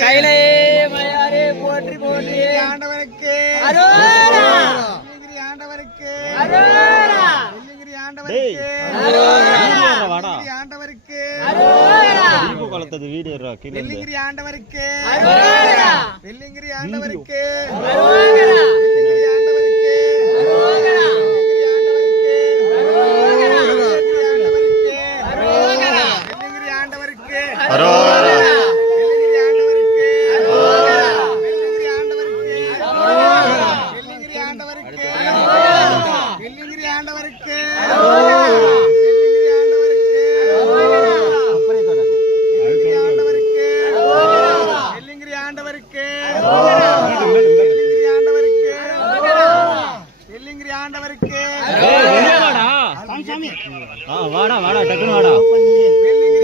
கையிலே மயாரே போற்றி போற்றி. ஆண்டவருக்கு. ஆண்டவருக்கு. ஆண்டவருக்கு. குளத்தது வீடு வெள்ளிங்கிரி ஆண்டவருக்கு. வெள்ளிங்கிரி ஆண்டவருக்கு. ஆண்டவருக்கு. வாடா வாடா டக்குனு வாடா.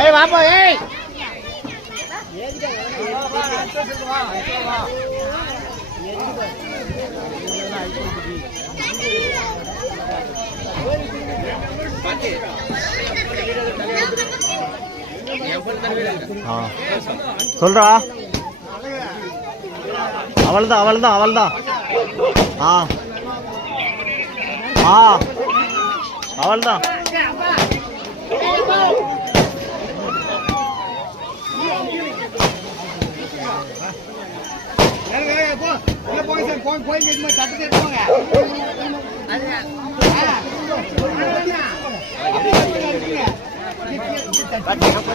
ఏ బాబు ఏ சொல்றா அவள் தான் அவள் தான் அவள் தான் ஆ ஆ அவள் தான்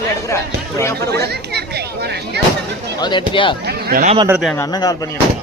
எடுக்கிற என்ன பண்றது? எங்க அண்ணன் கால் பண்ணிருக்கான்